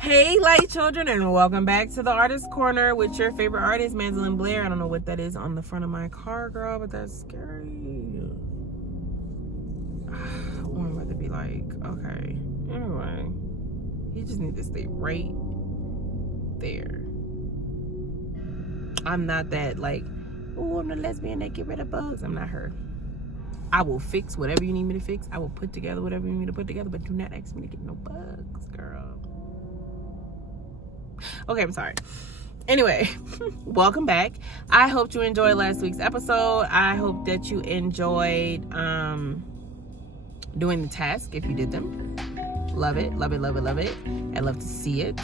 Hey, light children, and welcome back to the Artist Corner with your favorite artist, Mandolin Blair. I don't know what that is on the front of my car, girl, but that's scary. I'm about to be like, okay. Anyway, you just need to stay right there. I'm not that like, oh, I'm the lesbian that get rid of bugs. I'm not her. I will fix whatever you need me to fix. I will put together whatever you need me to put together, but do not ask me to get no bugs, girl. Okay, I'm sorry. Anyway, welcome back. I hope you enjoyed last week's episode. I hope that you enjoyed doing the task if you did them. Love it, love it, love it, love it. I love to see it.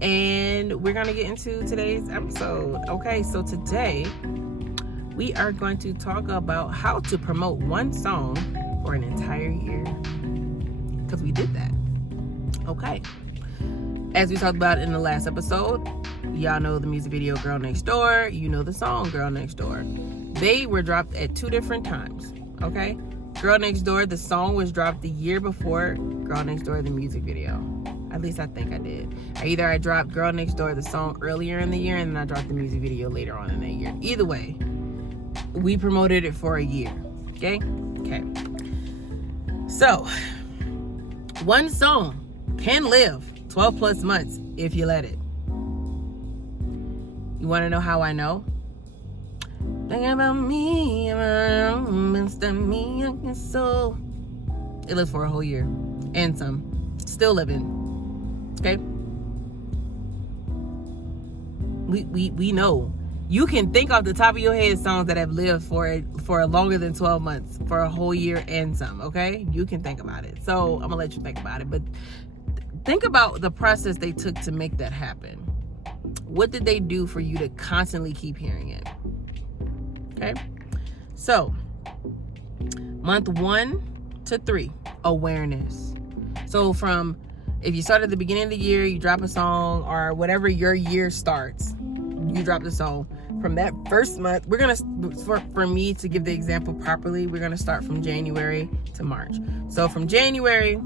And we're going to get into today's episode. Okay, so today we are going to talk about how to promote one song for an entire year. Because we did that. Okay. As we talked about in the last episode, y'all know the music video Girl Next Door. You know the song Girl Next Door. They were dropped at two different times, okay? Girl Next Door, the song was dropped the year before Girl Next Door, the music video. At least I think I did. Either I dropped Girl Next Door, the song, earlier in the year, and then I dropped the music video later on in the year. Either way, we promoted it for a year, okay? Okay. So, one song can live 12 plus months if you let it. You want to know how I know? Think about me, me, your soul. It lives for a whole year and some. Still living. Okay? We know. You can think off the top of your head songs that have lived for longer than 12 months, for a whole year and some, okay? You can think about it. So I'm gonna let you think about it, but think about the process they took to make that happen. What did they do for you to constantly keep hearing it? Okay? So, month 1 to 3, awareness. So if you start at the beginning of the year, you drop a song, or whatever your year starts, you drop the song. From that first month, we're going to, for me to give the example properly, we're going to start from January to March. So from January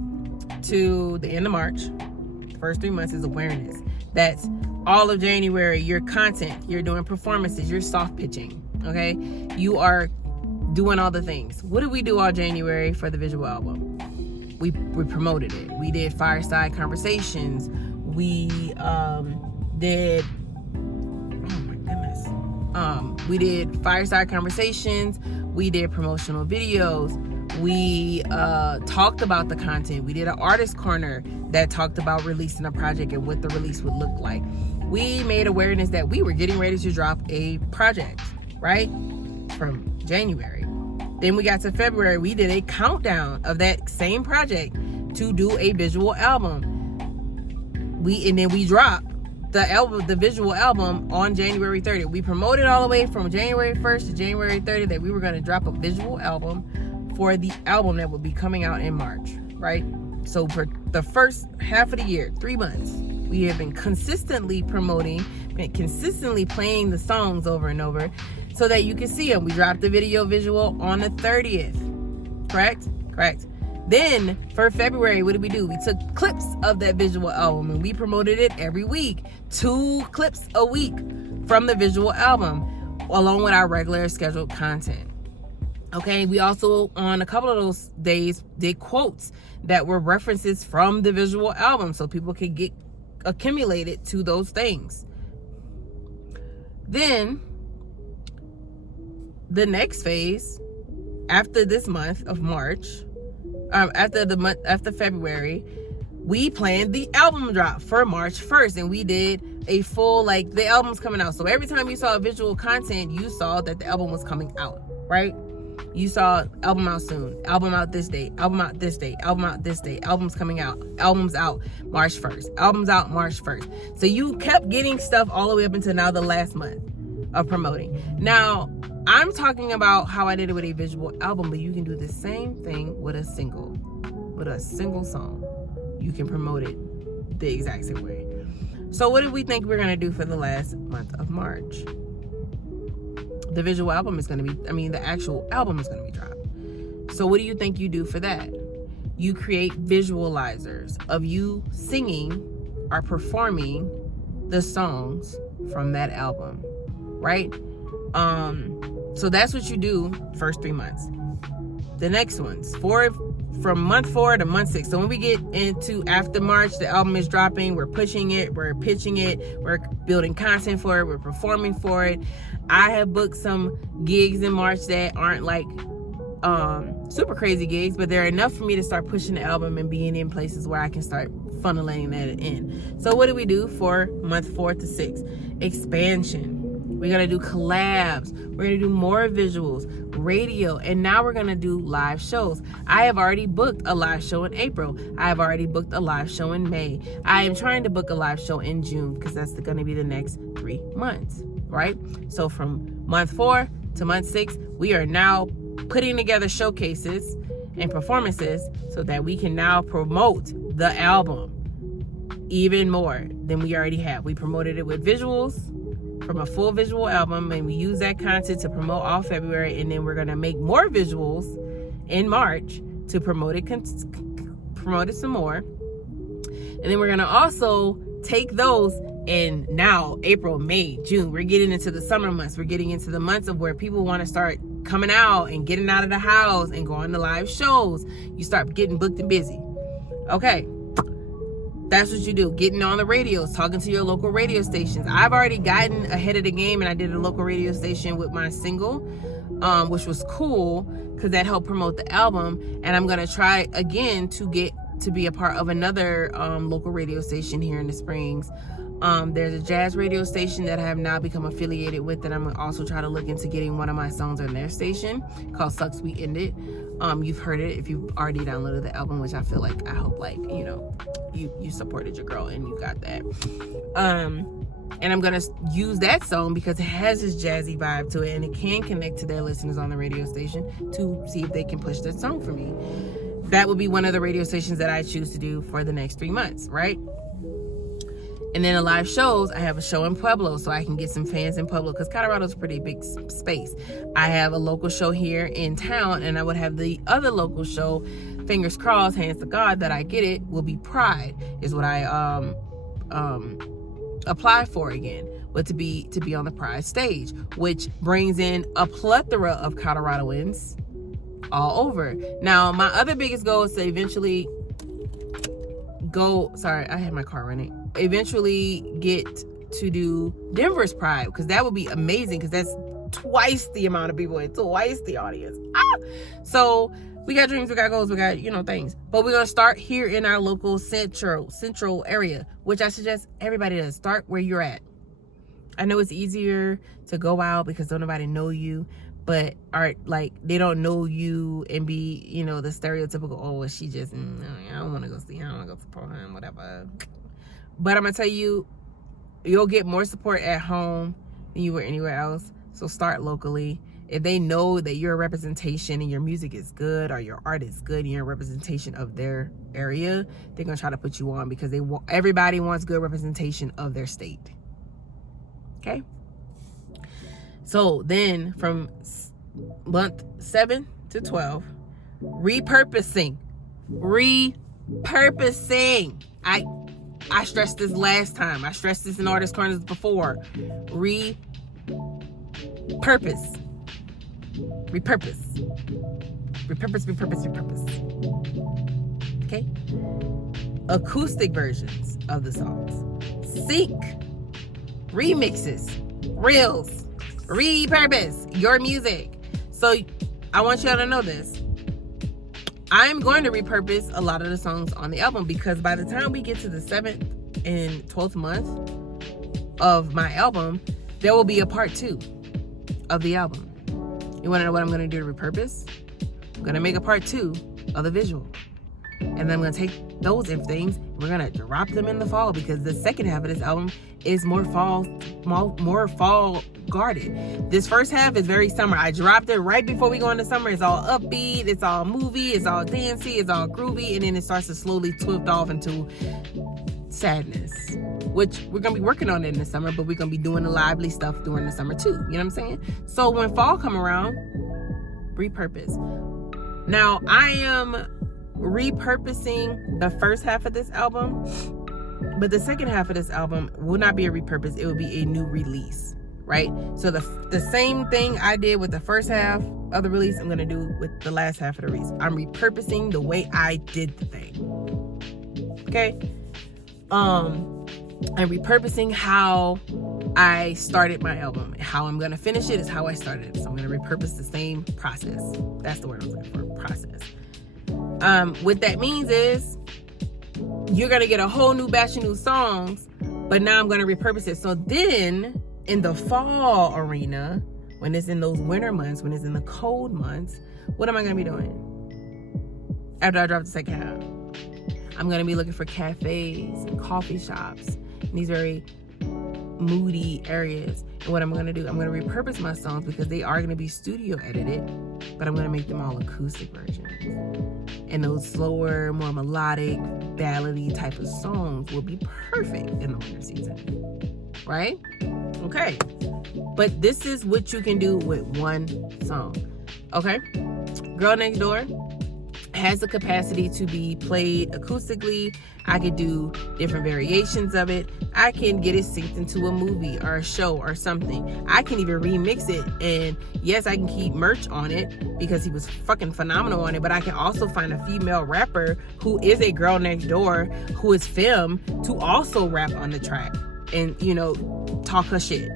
to the end of March, the first 3 months is awareness. That's all of January, your content, you're doing performances, you're soft pitching, okay? You are doing all the things. What did we do all January for the visual album? We promoted it. We did fireside conversations. We did, we did fireside conversations. We did promotional videos. We talked about the content. We did an artist corner that talked about releasing a project and what the release would look like. We made awareness that we were getting ready to drop a project, right? From January. Then we got to February. We did a countdown of that same project to do a visual album. And then we dropped the visual album on January 30th. We promoted all the way from January 1st to January 30th that we were going to drop a visual album for the album that would be coming out in March, right? So for the first half of the year, 3 months, we have been consistently promoting, consistently playing the songs over and over so that you can see them. We dropped the visual on the 30th, correct? Correct. Then for February, what did we do? We took clips of that visual album and we promoted it every week. 2 clips a week from the visual album, along with our regular scheduled content. Okay, we also, on a couple of those days, did quotes that were references from the visual album so people could get accumulated to those things. Then, the next phase, after this month of March, after February, we planned the album drop for March 1st, and we did a full, the album's coming out. So every time you saw visual content, you saw that the album was coming out, right? You saw album out soon, album out this date, album out this date, album out this date, album's coming out, album's out March 1st, album's out March 1st. So you kept getting stuff all the way up until now the last month of promoting. Now, I'm talking about how I did it with a visual album, but you can do the same thing with a single song. You can promote it the exact same way. So what did we think we're going to do for the last month of March? The visual album is going to be, the actual album is going to be dropped. So what do you think you do for that? You create visualizers of you singing are performing the songs from that album, right? So that's what you do first 3 months. The next ones, from month 4 to month 6. So when we get into after March, the album is dropping, we're pushing it, we're pitching it, we're building content for it, we're performing for it. I have booked some gigs in March that aren't like super crazy gigs, but they're enough for me to start pushing the album and being in places where I can start funneling that in. So what do we do for month 4 to 6? Expansion. We're going to do collabs. We're going to do more visuals, radio, and now we're going to do live shows. I have already booked a live show in April. I have already booked a live show in May. I am trying to book a live show in June because that's going to be the next 3 months, right? So from month 4 to month 6, we are now putting together showcases and performances so that we can now promote the album even more than we already have. We promoted it with visuals from a full visual album, and we use that content to promote all February, and then we're going to make more visuals in March to promote it some more. And then we're going to also take those in now April, May, June. We're getting into the summer months. We're getting into the months of where people want to start coming out and getting out of the house and going to live shows. You start getting booked and busy. Okay. That's what you do. Getting on the radios, talking to your local radio stations. I've already gotten ahead of the game, and I did a local radio station with my single, which was cool because that helped promote the album. And I'm going to try again to get to be a part of another local radio station here in the Springs. There's a jazz radio station that I have now become affiliated with, that I'm going to also try to look into getting one of my songs on their station called Sucks We Ended. You've heard it if you've already downloaded the album, which I hope you supported your girl and you got that. And I'm gonna use that song because it has this jazzy vibe to it, and it can connect to their listeners on the radio station to see if they can push that song for me. That would be one of the radio stations that I choose to do for the next 3 months, right? And then the live shows, I have a show in Pueblo, so I can get some fans in Pueblo, because Colorado's a pretty big space. I have a local show here in town, and I would have the other local show, fingers crossed, hands to God that I get it, will be Pride, is what I apply for again, but to be on the Pride stage, which brings in a plethora of Coloradoans all over. Now, my other biggest goal is to eventually eventually get to do Denver's Pride, because that would be amazing, because that's twice the amount of people and twice the audience. So we got dreams, we got goals, we got things, but we're gonna start here in our local central area, which I suggest everybody does. Start where you're at. I know it's easier to go out because don't nobody know you, but they don't know you and be the stereotypical, oh, she just I don't want to go see her, I don't want to go support her and whatever. But I'm gonna tell you, you'll get more support at home than you would anywhere else. So start locally. If they know that you're a representation and your music is good, or your art is good and you're a representation of their area, they're gonna try to put you on, because everybody wants good representation of their state. Okay? So then from month 7 to 12, repurposing. I stressed this last time. I stressed this in Artist Corners before. Repurpose. Okay? Acoustic versions of the songs. Sync. Remixes. Reels. Repurpose your music. So I want y'all to know this. I'm going to repurpose a lot of the songs on the album, because by the time we get to the 7th and 12th month of my album, there will be a part 2 of the album. You want to know what I'm going to do to repurpose? I'm going to make a part 2 of the visual. And then I'm going to take those things, we're going to drop them in the fall, because the second half of this album is more fall guarded. This first half is very summer. I dropped it right before we go into summer. It's all upbeat, it's all movie, it's all dancey, it's all groovy, and then it starts to slowly twift off into sadness, which we're going to be working on it in the summer, but we're going to be doing the lively stuff during the summer too. You know what I'm saying? So when fall come around, repurpose. Now, I am repurposing the first half of this album But the second half of this album will not be a repurpose. It will be a new release, right? So the same thing I did with the first half of the release, I'm going to do with the last half of the release. I'm repurposing the way I did the thing. Okay? I'm repurposing how I started my album. How I'm going to finish it is how I started it. So I'm going to repurpose the same process. That's the word I was looking for, process. What that means is you're going to get a whole new batch of new songs, but now I'm going to repurpose it. So then in the fall arena, when it's in those winter months, when it's in the cold months, what am I going to be doing after I drop the second half? I'm going to be looking for cafes and coffee shops in these very moody areas. And what I'm going to do, I'm going to repurpose my songs because they are going to be studio edited, but I'm going to make them all acoustic versions. And those slower, more melodic, ballady type of songs will be perfect in the winter season. Right? Okay. But this is what you can do with one song. Okay? Girl Next Door has the capacity to be played acoustically. I could do different variations of it. I can get it synced into a movie or a show or something. I can even remix it. And yes, I can keep merch on it because he was fucking phenomenal on it. But I can also find a female rapper who is a girl next door who is femme to also rap on the track and, you know, talk her shit.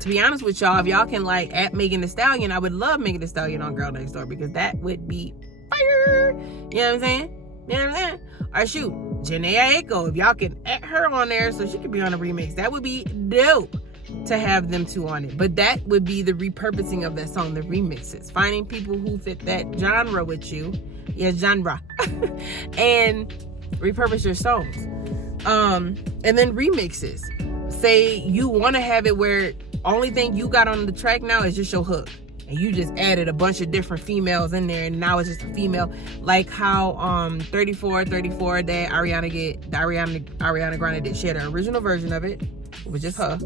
To be honest with y'all, if y'all can like at Megan Thee Stallion, I would love Megan Thee Stallion on Girl Next Door because that would be fire. You know what I'm saying? You know what I'm saying? Or shoot, Janae Aiko, if y'all can add her on there so she could be on a remix, that would be dope to have them two on it. But that would be the repurposing of that song, the remixes. Finding people who fit that genre with you. Yeah, genre. And repurpose your songs. And then remixes. Say you want to have it where only thing you got on the track now is just your hook. And you just added a bunch of different females in there, and now it's just a female. Like how 34 that Ariana Grande did. She had an original version of it. It was just her.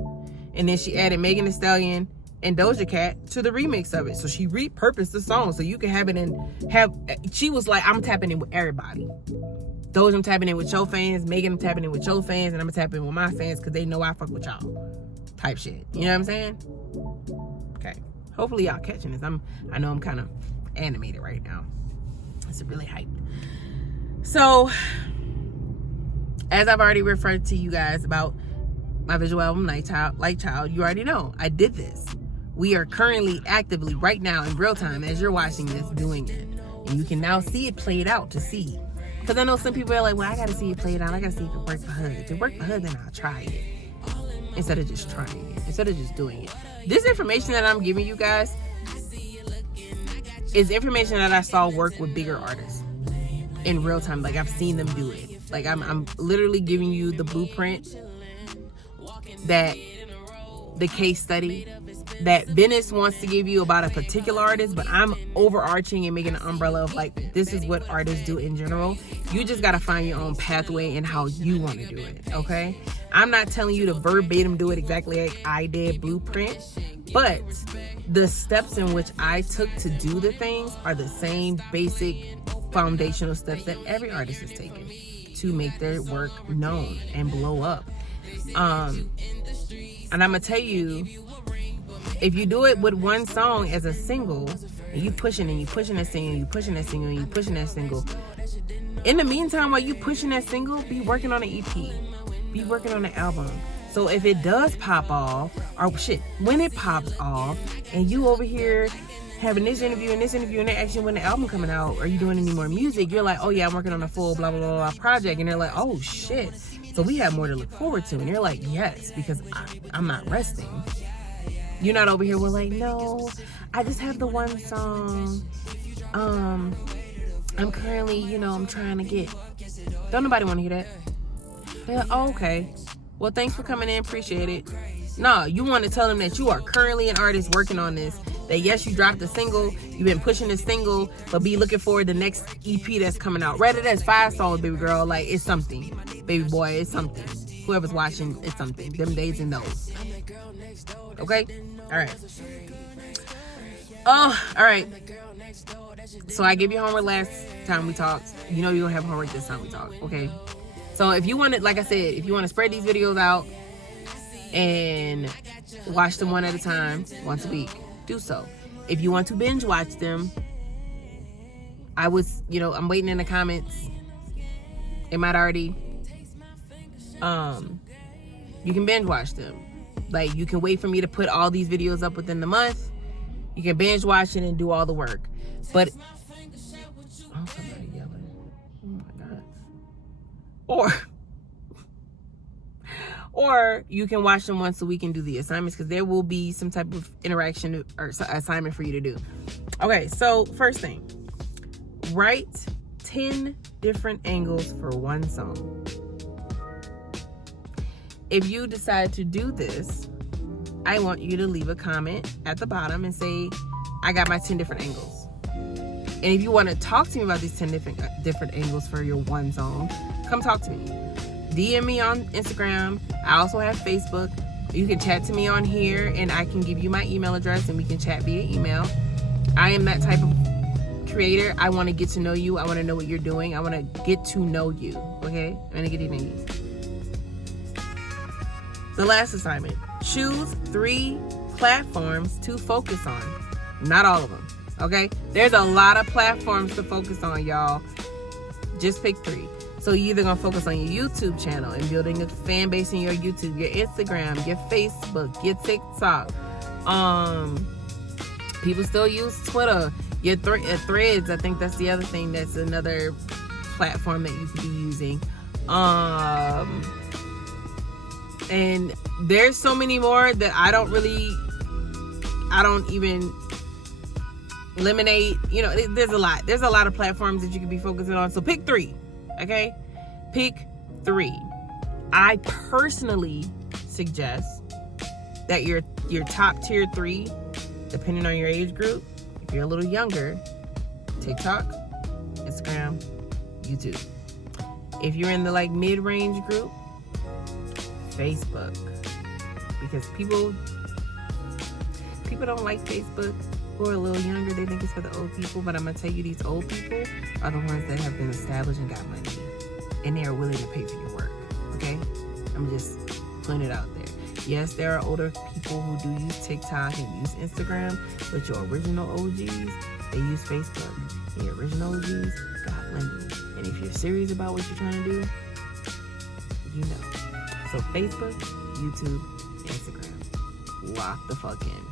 And then she added Megan Thee Stallion and Doja Cat to the remix of it. So she repurposed the song so you can have it she was like, I'm tapping in with everybody. Doja, I'm tapping in with your fans. Megan, I'm tapping in with your fans. And I'm tapping in with my fans because they know I fuck with y'all. Type shit. You know what I'm saying? Okay. Hopefully y'all catching this. I know I'm kind of animated right now. It's really hyped. So, as I've already referred to you guys about my visual album, Light Child, you already know. I did this. We are currently actively, right now, in real time, as you're watching this, doing it. And you can now see it played out to see. Because I know some people are like, well, I got to see it played out. I got to see if it works for HUD. If it works for HUD, then I'll try it. Instead of just trying it. Instead of just doing it. This information that I'm giving you guys is information that I saw work with bigger artists in real time. Like, I've seen them do it. Like, I'm literally giving you the blueprint, that the case study that Venice wants to give you about a particular artist, but I'm overarching and making an umbrella of like, this is what artists do in general. You just got to find your own pathway and how you want to do it, okay? I'm not telling you to verbatim do it exactly like I did, blueprint, but the steps in which I took to do the things are the same basic foundational steps that every artist has taken to make their work known and blow up. And I'm gonna tell you, if you do it with one song as a single, and you pushing and you pushing that single, you pushing that single, and you pushing that single, in the meantime, while you pushing that single, be working on an EP, be working on an album. So if it does pop off, or shit, when it pops off, and you over here having this interview and they ask you when the album coming out, are you doing any more music? You're like, oh yeah, I'm working on a full blah blah blah, blah project, and they're like, oh shit, so we have more to look forward to. And you're like, yes, because I'm not resting. You're not over here, well, like, no, I just have the one song. I'm currently, I'm trying to get. Don't nobody want to hear that. They're like, oh, okay. Well, thanks for coming in. Appreciate it. No, you want to tell them that you are currently an artist working on this. That yes, you dropped a single. You've been pushing this single, but be looking for the next EP that's coming out. Rather that's 5 songs, baby girl. Like, it's something. Baby boy, it's something. Whoever's watching, it's something. Them days and those. Okay? All right. Oh, all right. So I gave you homework last time we talked. You know you're going to have homework this time we talk. Okay? So if you want to, like I said, if you want to spread these videos out and watch them one at a time, once a week, do so. If you want to binge watch them, I'm waiting in the comments. It might already, you can binge watch them. Like, you can wait for me to put all these videos up within the month. You can binge watch it and do all the work. But, somebody yelling. Oh my God. Or you can watch them once a week and do the assignments, because there will be some type of interaction or assignment for you to do. Okay, so first thing, write 10 different angles for one song. If you decide to do this, I want you to leave a comment at the bottom and say, I got my 10 different angles. And if you want to talk to me about these 10 different angles for your one song, come talk to me. DM me on Instagram. I also have Facebook. You can chat to me on here, and I can give you my email address and we can chat via email. I am that type of creator. I want to get to know you. I want to know what you're doing. I want to get to know you. Okay? I'm going to get to know you. The last assignment. Choose 3 platforms to focus on. Not all of them. Okay? There's a lot of platforms to focus on, y'all. Just pick 3. So you're either going to focus on your YouTube channel and building a fan base in your YouTube, your Instagram, your Facebook, your TikTok. People still use Twitter, your Threads. I think that's the other thing. That's another platform that you could be using. And there's so many more that I don't even eliminate. There's a lot. There's a lot of platforms that you could be focusing on. So pick 3. Okay? Pick 3. I personally suggest that your top tier 3, depending on your age group, if you're a little younger, TikTok, Instagram, YouTube. If you're in the mid-range group, Facebook. Because people don't like Facebook. Who are a little younger, they think it's for the old people, but I'm gonna tell you, these old people are the ones that have been established and got money, and they are willing to pay for your work. Okay? I'm just putting it out there. Yes, there are older people who do use TikTok and use Instagram, but your original OGs, they use Facebook. And your original OGs got money. And if you're serious about what you're trying to do, you know. So Facebook, YouTube, Instagram. Lock the fuck in.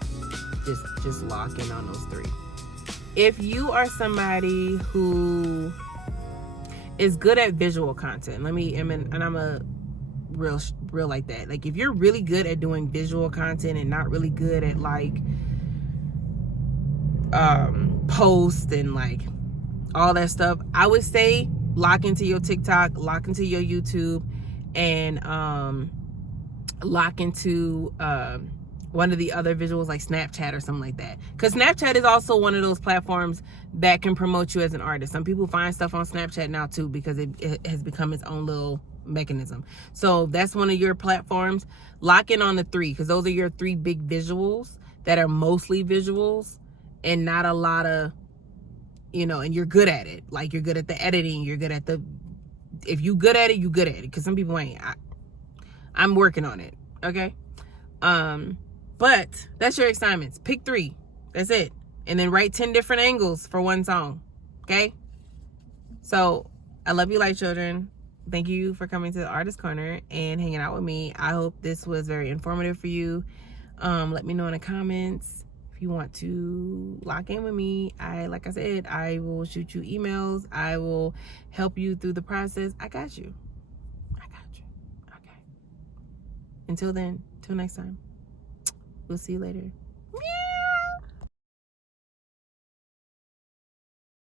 Just lock in on those 3. If you are somebody who is good at visual content, and I'm a real like that. Like, if you're really good at doing visual content and not really good at post and all that stuff, I would say lock into your TikTok, lock into your YouTube, and lock into one of the other visuals like Snapchat or something like that. Because Snapchat is also one of those platforms that can promote you as an artist. Some people find stuff on Snapchat now too, because it has become its own little mechanism. So that's one of your platforms. Lock in on the 3, because those are your 3 big visuals that are mostly visuals and not a lot of, and you're good at it. Like, you're good at the editing. You're good at if you good at it, you good at it. Because some people ain't. I'm working on it. Okay? But that's your assignments. Pick 3. That's it. And then write 10 different angles for one song. Okay? So, I love you, Light Children. Thank you for coming to the Artist Corner and hanging out with me. I hope this was very informative for you. Let me know in the comments if you want to lock in with me. Like I said, I will shoot you emails. I will help you through the process. I got you. Okay. Until then, till next time. We'll see you later.